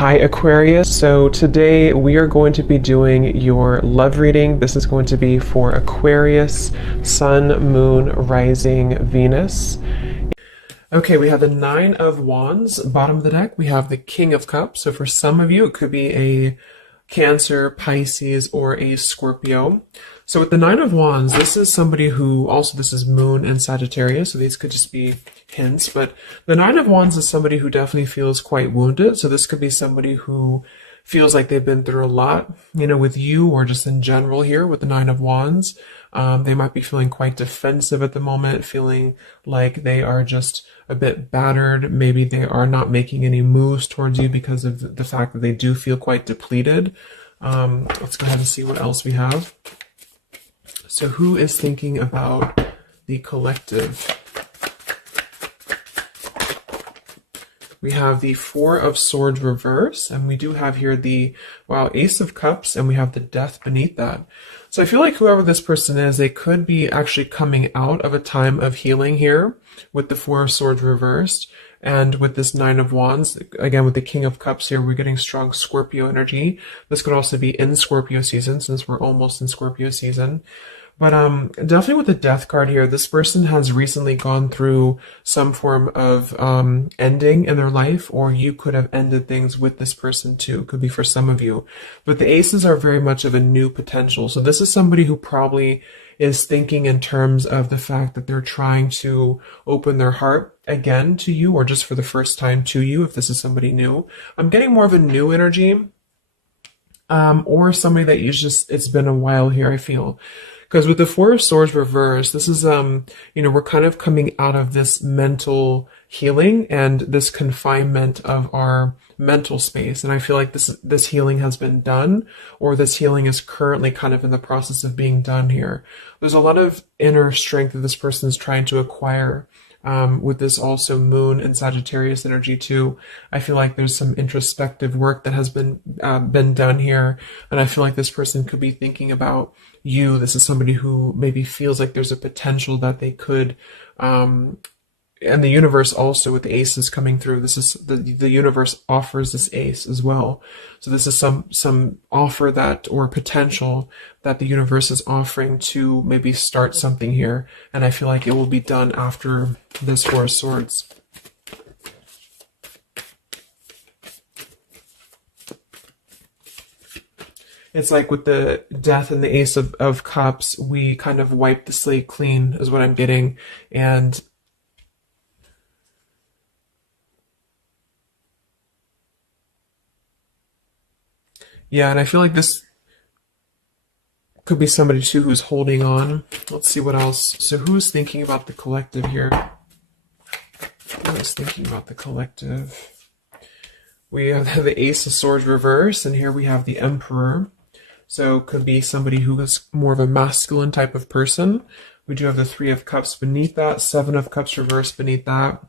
Hi Aquarius, so today we are going to be doing your love reading. This is going to be for Aquarius, Sun, Moon, Rising, Venus. Okay, we have the Nine of Wands, bottom of the deck. We have the King of Cups. So for some of you, it could be a Cancer, Pisces, or a Scorpio. So with the Nine of Wands, this is somebody who, also this is Moon and Sagittarius, so these could just be hints, but the Nine of Wands is somebody who definitely feels quite wounded. So this could be somebody who feels like they've been through a lot, with you or just in general here with the Nine of Wands. They might be feeling quite defensive at the moment, feeling like they are just a bit battered. Maybe they are not making any moves towards you because of the fact that they do feel quite depleted. Let's go ahead and see what else we have. So who is thinking about the collective? We have the Four of Swords reverse, and we do have here the, Ace of Cups, and we have the Death beneath that. So I feel like whoever this person is, they could be actually coming out of a time of healing here with the Four of Swords reversed, and with this Nine of Wands, again with the King of Cups here, we're getting strong Scorpio energy. This could also be in Scorpio season, since we're almost in Scorpio season. But definitely with the Death card here, this person has recently gone through some form of ending in their life, or you could have ended things with this person too. Could be for some of you. But the Aces are very much of a new potential. So this is somebody who probably is thinking in terms of the fact that they're trying to open their heart again to you, or just for the first time to you, if this is somebody new. I'm getting more of a new energy, or somebody that it's been a while here, I feel. Because with the Four of Swords reversed, this is, we're kind of coming out of this mental healing and this confinement of our mental space. And I feel like this healing has been done, or this healing is currently kind of in the process of being done here. There's a lot of inner strength that this person is trying to acquire. With this also Moon and Sagittarius energy too. I feel like there's some introspective work that has been done here, and I feel like this person could be thinking about you. This is somebody who maybe feels like there's a potential that they could, and the universe also with the aces coming through. This is the universe offers this ace as well. So this is some offer that, or potential that the universe is offering to maybe start something here. And I feel like it will be done after this Four of Swords. It's like with the Death and the Ace of Cups, we kind of wipe the slate clean is what I'm getting. And yeah, and I feel like this could be somebody too who's holding on. Let's see what else. So who's thinking about the collective here? Who is thinking about the collective? We have the Ace of Swords reverse, and here we have the Emperor. So it could be somebody who is more of a masculine type of person. We do have the Three of Cups beneath that, Seven of Cups reverse beneath that.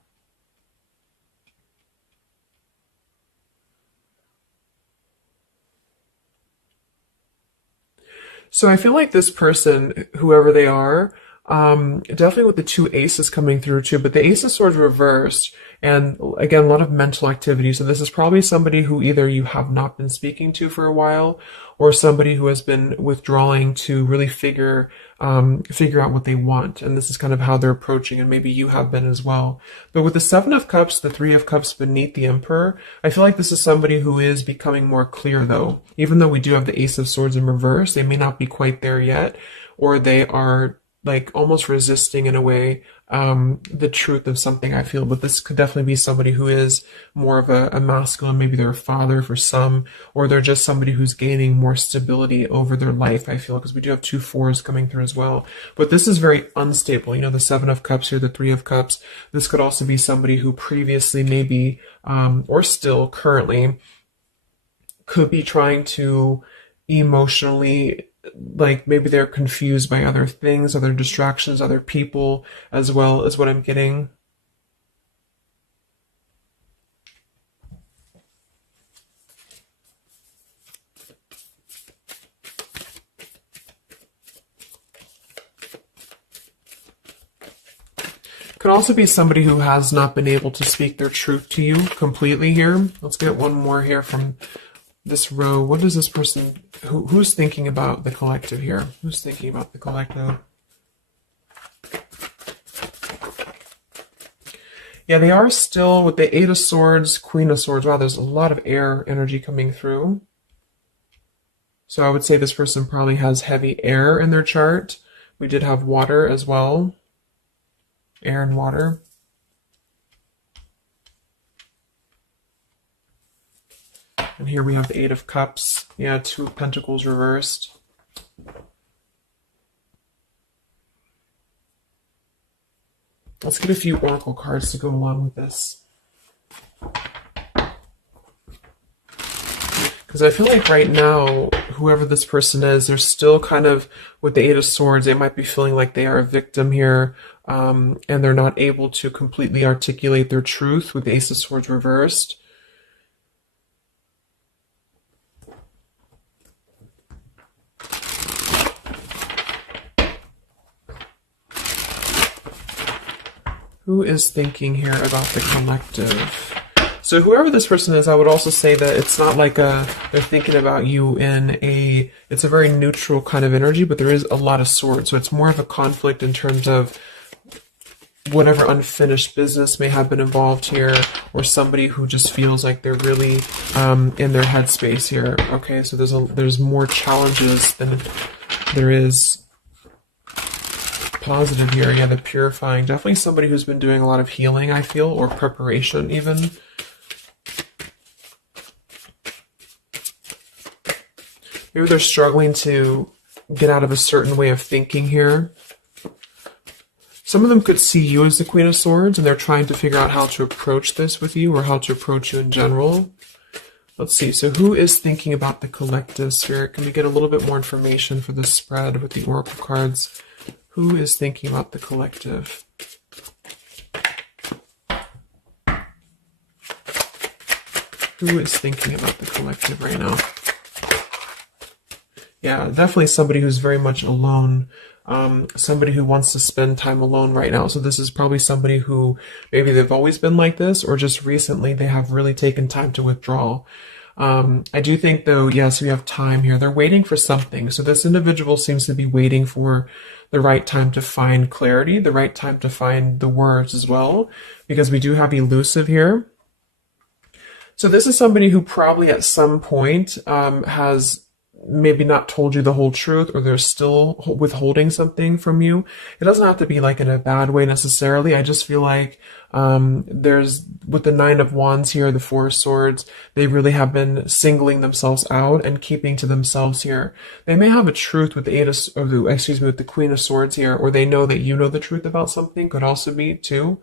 So I feel like this person, whoever they are, definitely with the two aces coming through too, but the Ace of Swords reversed, and again, a lot of mental activity. So this is probably somebody who either you have not been speaking to for a while, or somebody who has been withdrawing to really figure out what they want. And this is kind of how they're approaching, and maybe you have been as well. But with the Seven of Cups, the Three of Cups beneath the Emperor, I feel like this is somebody who is becoming more clear though. Even though we do have the Ace of Swords in reverse, they may not be quite there yet, or they are like almost resisting in a way the truth of something, I feel. But this could definitely be somebody who is more of a masculine. Maybe they're a father for some, or they're just somebody who's gaining more stability over their life, I feel, because we do have two fours coming through as well. But this is very unstable. The Seven of Cups here, the Three of Cups. This could also be somebody who previously maybe, or still currently, could be trying to emotionally, like maybe they're confused by other things, other distractions, other people as well, is what I'm getting. Could also be somebody who has not been able to speak their truth to you completely here. Let's get one more here from this row. What is this person, who's thinking about the collective here? Who's thinking about the collective? Yeah, they are still with the Eight of Swords, Queen of Swords. Wow, there's a lot of air energy coming through. So I would say this person probably has heavy air in their chart. We did have water as well. Air and water. And here we have the Eight of Cups. Yeah, Two of Pentacles reversed. Let's get a few oracle cards to go along with this. Because I feel like right now, whoever this person is, they're still kind of, with the Eight of Swords, they might be feeling like they are a victim here, and they're not able to completely articulate their truth with the Ace of Swords reversed. Who is thinking here about the collective? So whoever this person is, I would also say that it's not like they're thinking about you in it's a very neutral kind of energy, but there is a lot of swords. So it's more of a conflict in terms of whatever unfinished business may have been involved here, or somebody who just feels like they're really in their headspace here. Okay, so there's more challenges than there is positive here. Yeah, the purifying. Definitely somebody who's been doing a lot of healing, I feel, or preparation even. Maybe they're struggling to get out of a certain way of thinking here. Some of them could see you as the Queen of Swords, and they're trying to figure out how to approach this with you, or how to approach you in general. Let's see. So who is thinking about the collective, Spirit? Can we get a little bit more information for this spread with the oracle cards? Who is thinking about the collective? Who is thinking about the collective right now? Yeah, definitely somebody who's very much alone. Somebody who wants to spend time alone right now. So this is probably somebody who maybe they've always been like this, or just recently they have really taken time to withdraw. I do think though, yes, we have time here. They're waiting for something. So this individual seems to be waiting for the right time to find clarity, the right time to find the words as well, because we do have elusive here. So this is somebody who probably at some point has maybe not told you the whole truth, or they're still withholding something from you. It doesn't have to be like in a bad way necessarily. I just feel like there's, with the Nine of Wands here, the Four of Swords, they really have been singling themselves out and keeping to themselves here. They may have a truth with the with the Queen of Swords here, or they know that you know the truth about something, could also be too.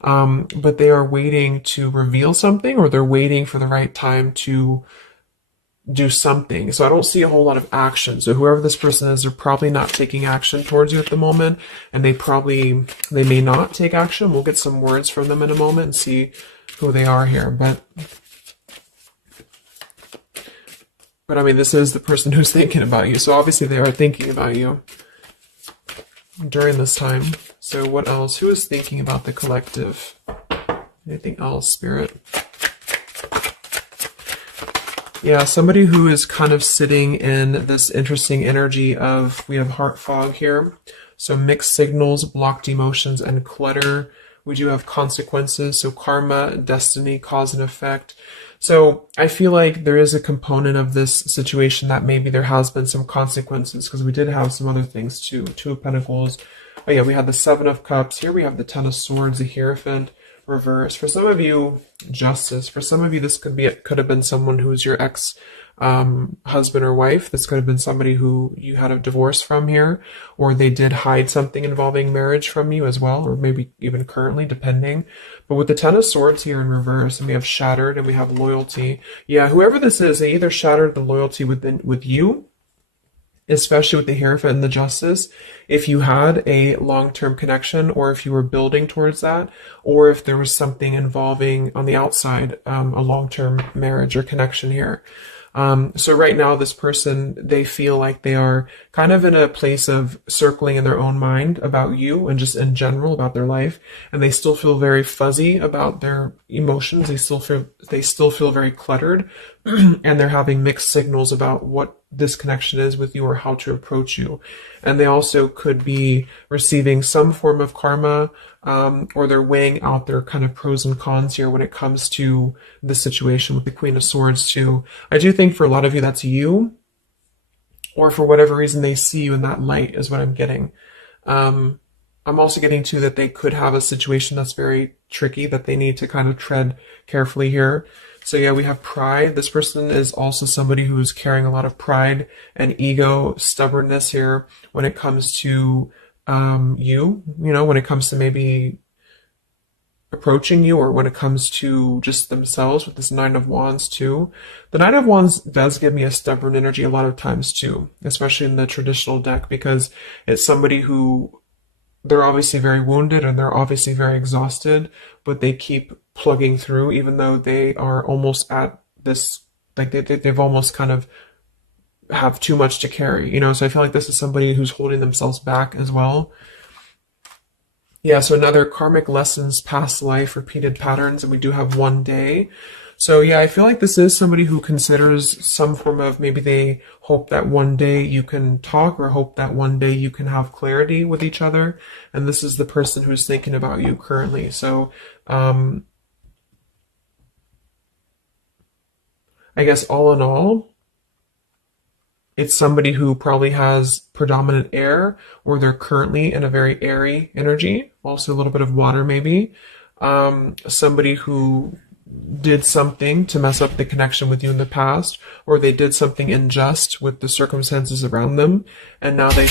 But they are waiting to reveal something, or they're waiting for the right time to do something. So I don't see a whole lot of action. So whoever this person is, they're probably not taking action towards you at the moment, and they may not take action. We'll get some words from them in a moment and see who they are here. But I mean, this is the person who's thinking about you. So obviously they are thinking about you during this time. So what else? Who is thinking about the collective? Anything else, Spirit? Yeah, somebody who is kind of sitting in this interesting energy of, we have heart fog here. So mixed signals, blocked emotions, and clutter. We do have consequences. So karma, destiny, cause and effect. So I feel like there is a component of this situation that maybe there has been some consequences, because we did have some other things too. Two of Pentacles. Oh yeah, we had the Seven of Cups. Here we have the Ten of Swords, the Hierophant. Reverse. For some of you, Justice. For some of you, this could have been someone who's your ex husband or wife. This could have been somebody who you had a divorce from here, or they did hide something involving marriage from you as well, or maybe even currently, depending. But with the Ten of Swords here in reverse, and we have shattered, and we have loyalty. Yeah, whoever this is, they either shattered the loyalty with you, especially with the Hierophant and the Justice, if you had a long-term connection, or if you were building towards that, or if there was something involving on the outside, a long-term marriage or connection here. So right now, this person, they feel like they are kind of in a place of circling in their own mind about you and just in general about their life. And they still feel very fuzzy about their emotions. They still feel very cluttered and they're having mixed signals about what this connection is with you or how to approach you. And they also could be receiving some form of karma, or they're weighing out their kind of pros and cons here when it comes to the situation with the Queen of Swords too. I do think for a lot of you that's you, or for whatever reason they see you in that light is what I'm getting. I'm also getting too that they could have a situation that's very tricky that they need to kind of tread carefully here. So yeah, we have pride. This person is also somebody who's carrying a lot of pride and ego, stubbornness here when it comes to when it comes to maybe approaching you, or when it comes to just themselves with this Nine of Wands too. The Nine of Wands does give me a stubborn energy a lot of times too, especially in the traditional deck, because it's somebody who, they're obviously very wounded and they're obviously very exhausted, but they keep plugging through even though they are almost at this, like they've almost kind of have too much to carry, so I feel like this is somebody who's holding themselves back as well. Yeah, so another karmic lessons, past life, repeated patterns, and we do have one day. So yeah, I feel like this is somebody who considers some form of, maybe they hope that one day you can talk, or hope that one day you can have clarity with each other. And this is the person who's thinking about you currently. So I guess all in all, it's somebody who probably has predominant air, or they're currently in a very airy energy, also a little bit of water maybe. Somebody who did something to mess up the connection with you in the past, or they did something unjust with the circumstances around them, and now they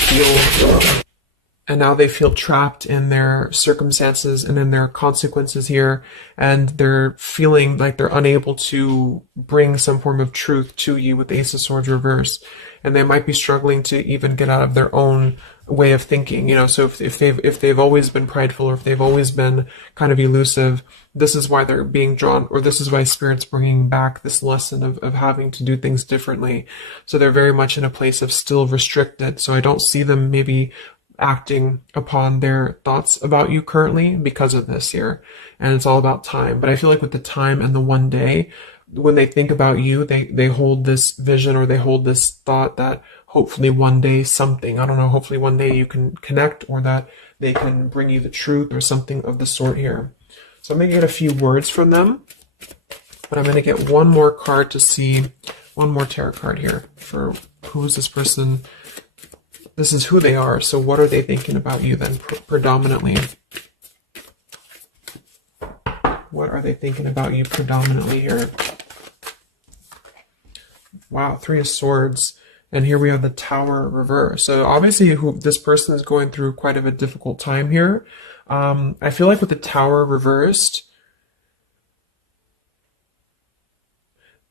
feel trapped in their circumstances and in their consequences here, and they're feeling like they're unable to bring some form of truth to you with the Ace of Swords reverse. And they might be struggling to even get out of their own way of thinking, so if they've always been prideful, or if they've always been kind of elusive, this is why they're being drawn, or this is why Spirit's bringing back this lesson of having to do things differently. So they're very much in a place of still restricted. So I don't see them maybe acting upon their thoughts about you currently because of this here. And it's all about time. But I feel like with the time and the one day, when they think about you, they hold this vision, or they hold this thought that hopefully one day something, I don't know, hopefully one day you can connect, or that they can bring you the truth or something of the sort here. So I'm going to get a few words from them, but I'm going to get one more card to see, one more tarot card here for who is this person. This is who they are. So what are they thinking about you then predominantly? What are they thinking about you predominantly here? Wow, Three of Swords. And here we have the Tower reverse. So obviously this person is going through quite of a difficult time here. I feel like with the Tower reversed,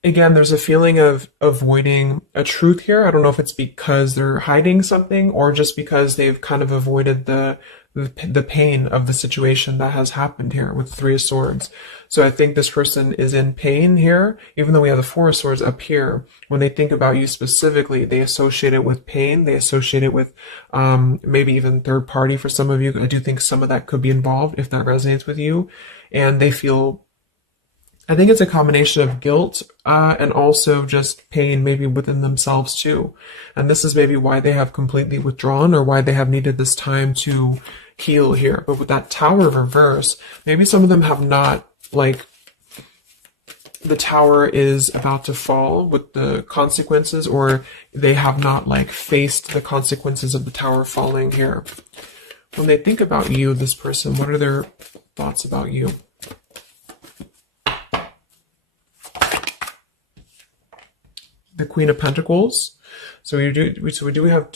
again, there's a feeling of avoiding a truth here. I don't know if it's because they're hiding something, or just because they've kind of avoided the pain of the situation that has happened here with Three of Swords. So I think this person is in pain here, even though we have the Four of Swords up here. When they think about you specifically, they associate it with pain. They associate it with maybe even third party for some of you. I do think some of that could be involved if that resonates with you. And they feel, I think it's a combination of guilt and also just pain maybe within themselves too. And this is maybe why they have completely withdrawn, or why they have needed this time to heal here. But with that Tower reverse, maybe some of them have not, like, the tower is about to fall with the consequences, or they have not like faced the consequences of the tower falling here. When they think about you, this person, what are their thoughts about you? The Queen of Pentacles. So we do have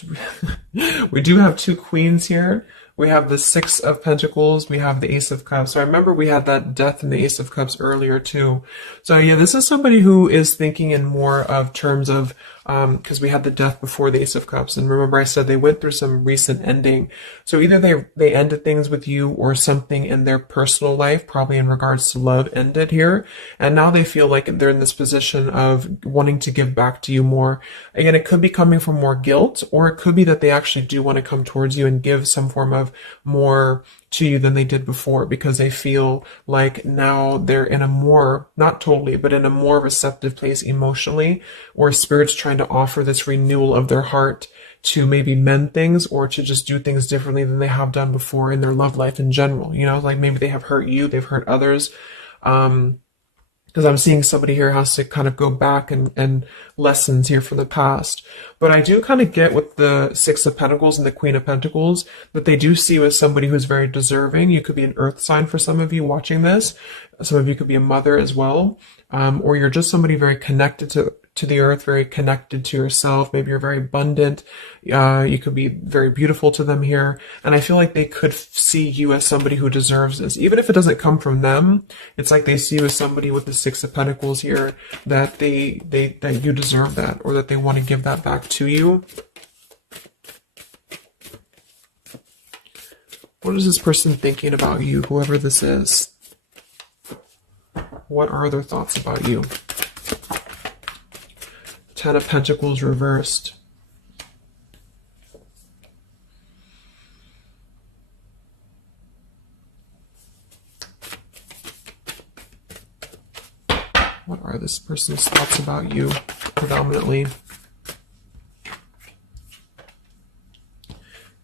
we do have two queens here. We have the Six of Pentacles. We have the Ace of Cups. So I remember we had that Death and the Ace of Cups earlier too. So yeah, this is somebody who is thinking in more of terms of because we had the death before the Ace of Cups. And remember I said they went through some recent ending. So either they ended things with you, or something in their personal life, probably in regards to love, ended here. And now they feel like they're in this position of wanting to give back to you more. Again, it could be coming from more guilt, or it could be that they actually do want to come towards you and give some form of more to you than they did before, because they feel like now they're in a more, not totally, but in a more receptive place emotionally, or spirit's trying to offer this renewal of their heart to maybe mend things, or to just do things differently than they have done before in their love life in general. You know, like maybe they have hurt you, they've hurt others. Because I'm seeing somebody here has to kind of go back and lessons here from the past. But I do kind of get with the Six of Pentacles and the Queen of Pentacles that they do see you as somebody who's very deserving. You could be an earth sign for some of you watching this. Some of you could be a mother as well. Or you're just somebody very connected to the earth, very connected to yourself. Maybe you're very abundant. You could be very beautiful to them here. And I feel like they could see you as somebody who deserves this. Even if it doesn't come from them, it's like they see you as somebody with the Six of Pentacles here, that that you deserve that, or that they want to give that back to you. What is this person thinking about you, whoever this is? What are their thoughts about you? Ten of Pentacles reversed. What are this person's thoughts about you, predominantly?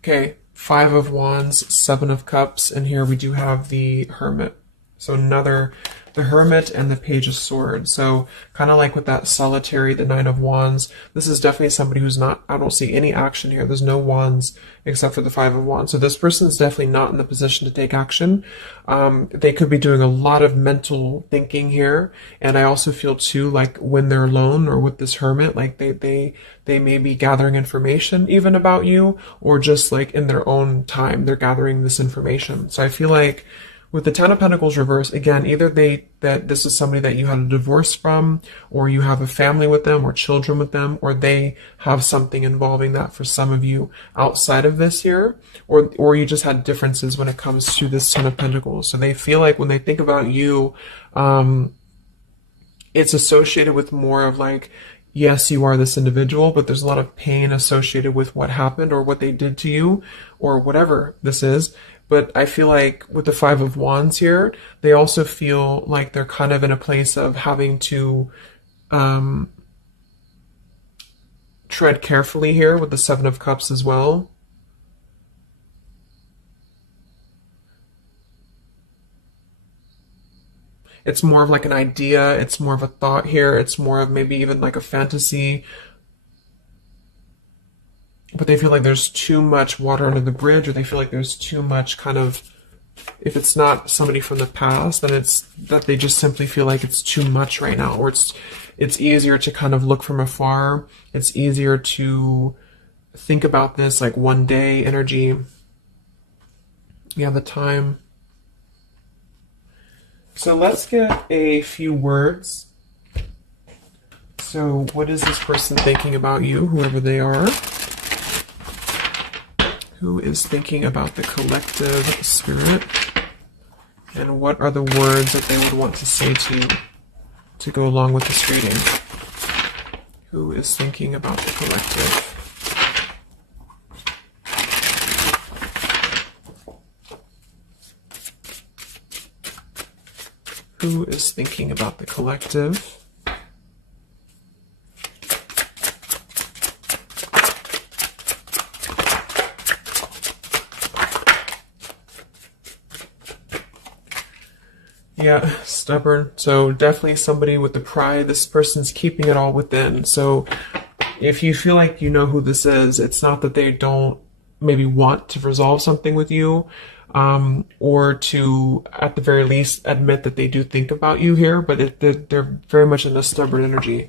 Okay, Five of Wands, Seven of Cups, and here we do have the Hermit. So the Hermit and the Page of Swords. So kind of like with that solitary, the Nine of Wands, this is definitely somebody who's not, I don't see any action here. There's no wands except for the Five of Wands. So this person is definitely not in the position to take action. They could be doing a lot of mental thinking here. And I also feel too, like when they're alone or with this Hermit, like they may be gathering information even about you, or just like in their own time, they're gathering this information. So I feel like with the Ten of Pentacles reverse, again, either that this is somebody that you had a divorce from, or you have a family with them, or children with them, or they have something involving that for some of you outside of this here, or you just had differences when it comes to this Ten of Pentacles. So they feel like when they think about you, it's associated with more of like, yes, you are this individual, but there's a lot of pain associated with what happened or what they did to you or whatever this is. But I feel like with the Five of Wands here, they also feel like they're kind of in a place of having to tread carefully here with the Seven of Cups as well. It's more of like an idea. It's more of a thought here. It's more of maybe even like a fantasy. But they feel like there's too much water under the bridge, or they feel like there's too much kind of, if it's not somebody from the past, then it's that they just simply feel like it's too much right now, or it's easier to kind of look from afar. It's easier to think about this like one day energy. Yeah, the time. So let's get a few words. So what is this person thinking about you, whoever they are? Who is thinking about the collective spirit? And what are the words that they would want to say to go along with this reading? Who is thinking about the collective? Who is thinking about the collective? Yeah, stubborn. So definitely somebody with the pride. This person's keeping it all within. So if you feel like you know who this is, it's not that they don't maybe want to resolve something with you, or to, at the very least, admit that they do think about you here, but they're very much in a stubborn energy.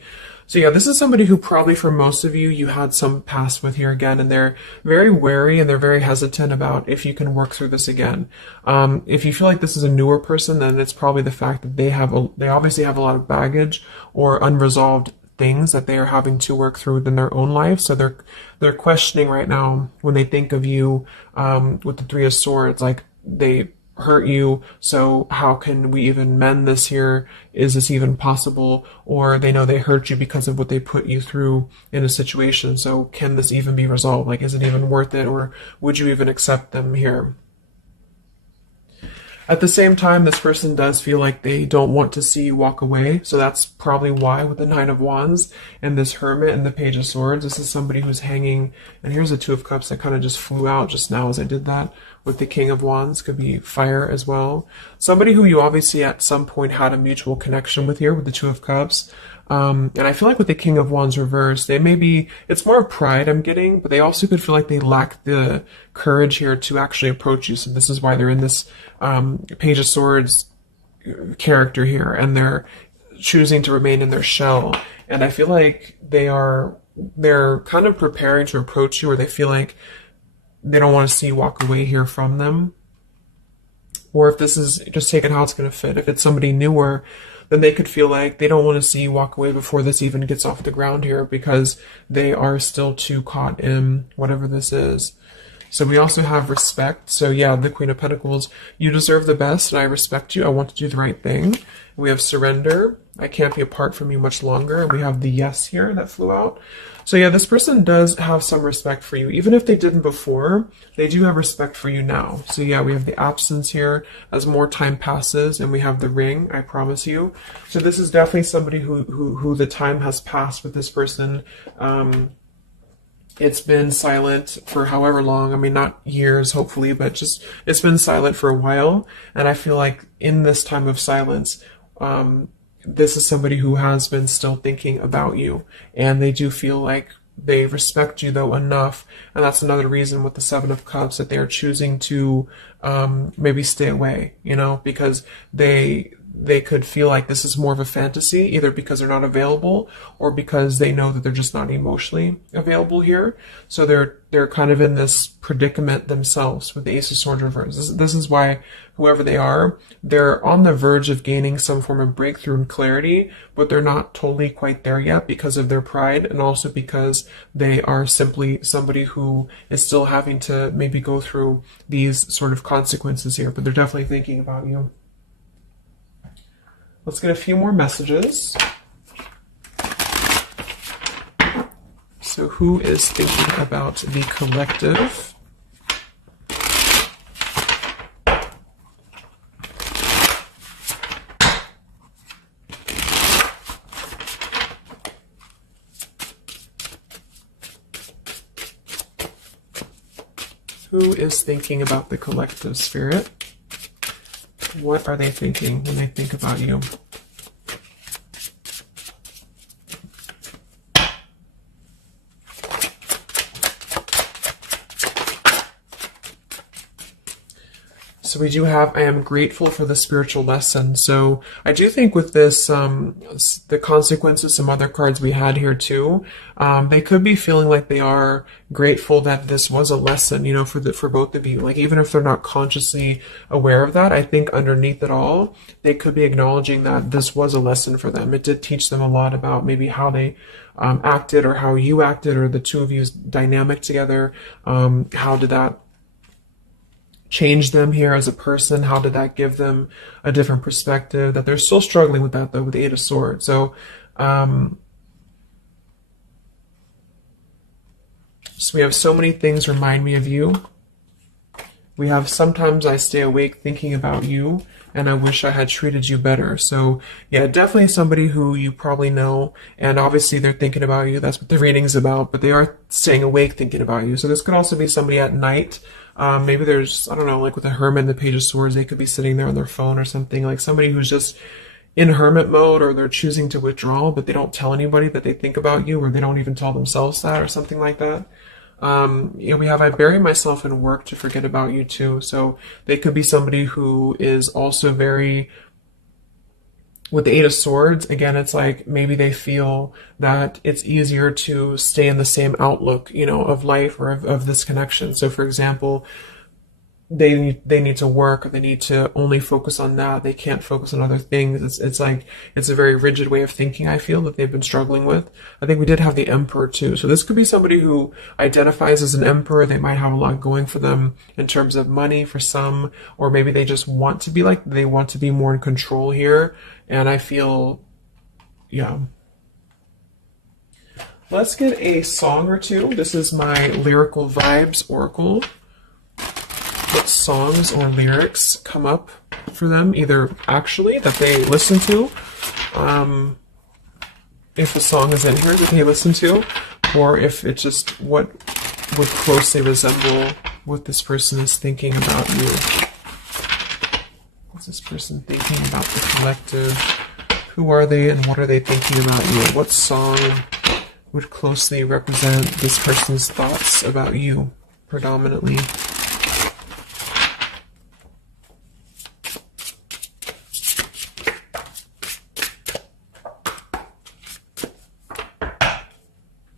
So yeah, this is somebody who probably for most of you, you had some past with here again, and they're very wary and they're very hesitant about if you can work through this again. If you feel like this is a newer person, then it's probably the fact that they obviously have a lot of baggage or unresolved things that they are having to work through within their own life. So they're questioning right now when they think of you with the Three of Swords, like they hurt you, so how can we even mend this here? Is this even possible? Or they know they hurt you because of what they put you through in a situation, so can this even be resolved? Like, is it even worth it, or would you even accept them here? At the same time, this person does feel like they don't want to see you walk away. So that's probably why with the Nine of Wands and this Hermit and the Page of Swords, this is somebody who's hanging. And here's the Two of Cups that kind of just flew out just now as I did that. With the King of Wands, could be fire as well. Somebody who you obviously at some point had a mutual connection with here with the Two of Cups. And I feel like with the King of Wands reversed, they may be, it's more of pride I'm getting, but they also could feel like they lack the courage here to actually approach you. So this is why they're in this Page of Swords character here, and they're choosing to remain in their shell. And I feel like they're kind of preparing to approach you, or they feel like they don't want to see you walk away here from them. Or if this is just taking how it's going to fit, if it's somebody newer, then they could feel like they don't want to see you walk away before this even gets off the ground here, because they are still too caught in whatever this is. So we also have respect. So yeah, the Queen of Pentacles, you deserve the best and I respect you. I want to do the right thing. We have surrender. I can't be apart from you much longer. And we have the yes here that flew out. So yeah, this person does have some respect for you. Even if they didn't before, they do have respect for you now. So yeah, we have the absence here as more time passes, and we have the ring, I promise you. So this is definitely somebody who the time has passed with this person. It's been silent for however long. I mean, not years, hopefully, but just it's been silent for a while. And I feel like in this time of silence, this is somebody who has been still thinking about you, and they do feel like they respect you though enough. And that's another reason with the Seven of Cups that they are choosing to maybe stay away, you know, because they could feel like this is more of a fantasy, either because they're not available or because they know that they're just not emotionally available here. So they're kind of in this predicament themselves with the Ace of Swords reversed. This is why whoever they are, they're on the verge of gaining some form of breakthrough and clarity, but they're not totally quite there yet because of their pride, and also because they are simply somebody who is still having to maybe go through these sort of consequences here, but they're definitely thinking about you. Let's get a few more messages. So who is thinking about the collective? Who is thinking about the collective, Spirit? What are they thinking when they think about you? So we do have, I am grateful for the spiritual lesson. So I do think with this, the consequences, some other cards we had here too, they could be feeling like they are grateful that this was a lesson, you know, for both of you. Like, even if they're not consciously aware of that, I think underneath it all, they could be acknowledging that this was a lesson for them. It did teach them a lot about maybe how they acted, or how you acted, or the two of you's dynamic together. How did that change them here as a person? How did that give them a different perspective? That they're still struggling with that though, with the Eight of Swords. So, so we have so many things remind me of you. We have sometimes I stay awake thinking about you, and I wish I had treated you better. So yeah, definitely somebody who you probably know, and obviously they're thinking about you. That's what the reading's about, but they are staying awake thinking about you. So this could also be somebody at night. Maybe there's, I don't know, like with the Hermit and the Page of Swords, they could be sitting there on their phone or something, like somebody who's just in hermit mode, or they're choosing to withdraw, but they don't tell anybody that they think about you, or they don't even tell themselves that, or something like that. You know, we have, I bury myself in work to forget about you too. So they could be somebody who is also very, with the Eight of Swords, again, it's like maybe they feel that it's easier to stay in the same outlook, you know, of life, or of this connection. So for example, they need to work, they need to only focus on that, they can't focus on other things. It's like it's a very rigid way of thinking, I feel, that they've been struggling with. I think we did have the Emperor too, so this could be somebody who identifies as an Emperor. They might have a lot going for them in terms of money for some, or maybe they just want to be like, they want to be more in control here. And I feel, yeah. Let's get a song or two. This is my Lyrical Vibes Oracle. What songs or lyrics come up for them, either actually that they listen to, if the song is in here that they listen to, or if it's just what would closely resemble what this person is thinking about you. What's this person thinking about the collective? Who are they and what are they thinking about you? What song would closely represent this person's thoughts about you predominantly?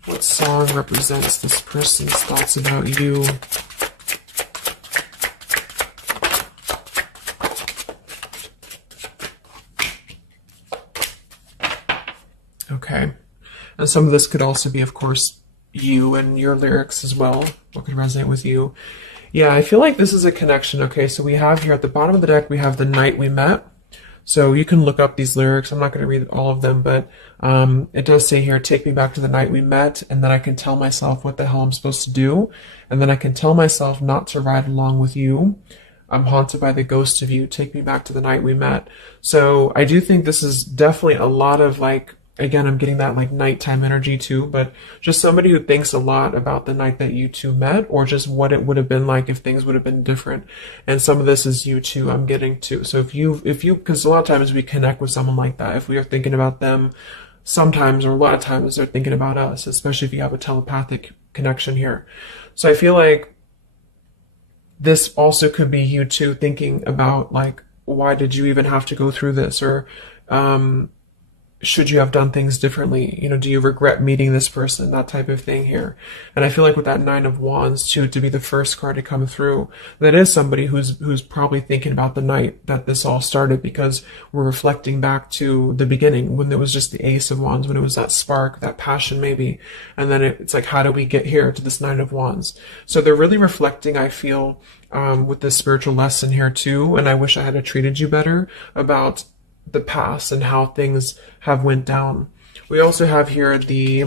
What song represents this person's thoughts about you? Okay. And some of this could also be, of course, you and your lyrics as well. What could resonate with you? Yeah, I feel like this is a connection. Okay, so we have here at the bottom of the deck, we have The Night We Met. So you can look up these lyrics. I'm not going to read all of them, but it does say here, take me back to the night we met, and then I can tell myself what the hell I'm supposed to do. And then I can tell myself not to ride along with you. I'm haunted by the ghost of you. Take me back to the night we met. So I do think this is definitely a lot of like, again, I'm getting that like nighttime energy too, but just somebody who thinks a lot about the night that you two met, or just what it would have been like if things would have been different. And some of this is you too, I'm getting to. So if you, because a lot of times we connect with someone like that. If we are thinking about them, sometimes, or a lot of times they're thinking about us, especially if you have a telepathic connection here. So I feel like this also could be you too thinking about like, why did you even have to go through this? Or, should you have done things differently? You know, do you regret meeting this person? That type of thing here. And I feel like with that Nine of Wands too, to be the first card to come through, that is somebody who's probably thinking about the night that this all started, because we're reflecting back to the beginning when it was just the Ace of Wands, when it was that spark, that passion maybe. And then it's like, how do we get here to this Nine of Wands? So they're really reflecting, I feel, with this spiritual lesson here too. And I wish I had treated you better about the past and how things have went down. We also have here the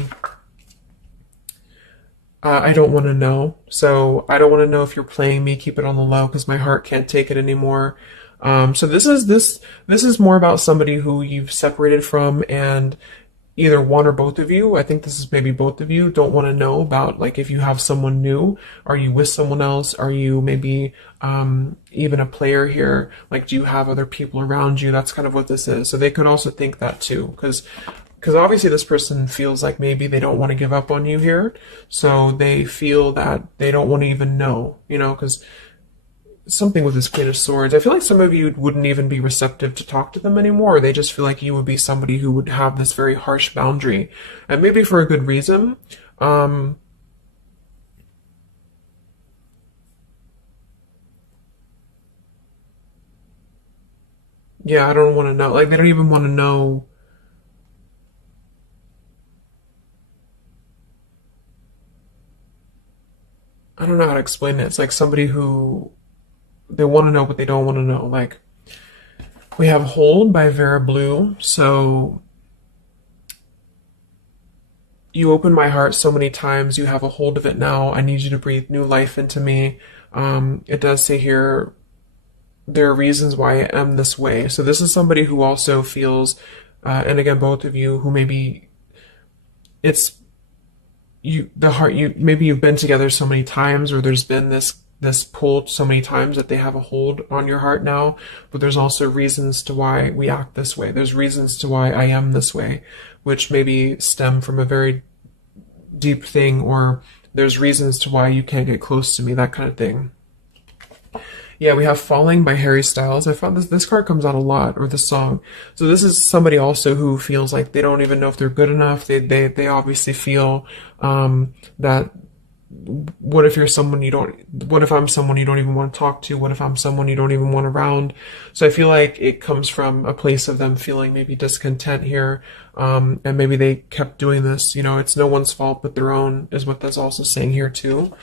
I don't want to know. So I don't want to know if you're playing me. Keep it on the low because my heart can't take it anymore. So this is more about somebody who you've separated from, and either one or both of you, I think this is maybe both of you, don't want to know about, like, if you have someone new. Are you with someone else? Are you maybe even a player here? Like, do you have other people around you? That's kind of what this is. So they could also think that too, because obviously this person feels like maybe they don't want to give up on you here. So they feel that they don't want to even know, you know, because something with this Queen of Swords, I feel like some of you wouldn't even be receptive to talk to them anymore. They just feel like you would be somebody who would have this very harsh boundary, and maybe for a good reason. Yeah, I don't want to know. Like, they don't even want to know. I don't know how to explain it. It's like somebody who, they want to know, but they don't want to know. Like, we have Hold by Vera Blue. So you opened my heart so many times. You have a hold of it now. I need you to breathe new life into me. It does say here, there are reasons why I am this way. So this is somebody who also feels, and again, both of you, who maybe it's you, the heart, you, maybe you've been together so many times, or there's been this pull so many times that they have a hold on your heart now. But there's also reasons to why we act this way. There's reasons to why I am this way, which maybe stem from a very deep thing, or there's reasons to why you can't get close to me, that kind of thing. Yeah, we have Falling by Harry Styles. I found this card comes out a lot, or this song. So this is somebody also who feels like they don't even know if they're good enough. They obviously feel that what if you're someone you don't, what if I'm someone you don't even want to talk to? What if I'm someone you don't even want around? So I feel like it comes from a place of them feeling maybe discontent here. And maybe they kept doing this, you know, it's no one's fault but their own, is what that's also saying here too.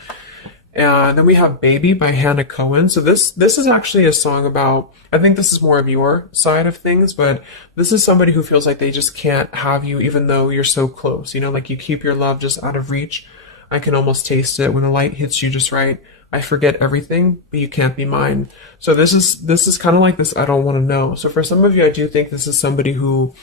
And then we have Baby by Hannah Cohen. So this is actually a song about, I think this is more of your side of things, but this is somebody who feels like they just can't have you even though you're so close. You know, like you keep your love just out of reach. I can almost taste it when the light hits you just right. I forget everything, but you can't be mine. So this is kind of like this I don't want to know. So for some of you, I do think this is somebody who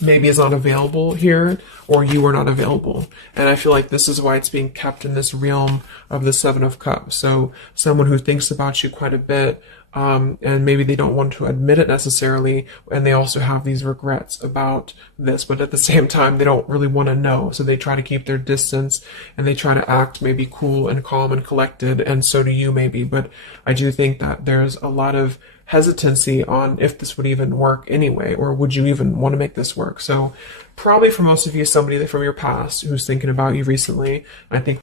maybe is not available here, or you are not available. And I feel like this is why it's being kept in this realm of the Seven of Cups. So someone who thinks about you quite a bit, and maybe they don't want to admit it necessarily, and they also have these regrets about this, but at the same time, they don't really want to know. So they try to keep their distance, and they try to act maybe cool and calm and collected, and so do you maybe. But I do think that there's a lot of hesitancy on if this would even work anyway, or would you even want to make this work. So probably for most of you, somebody from your past who's thinking about you recently. I think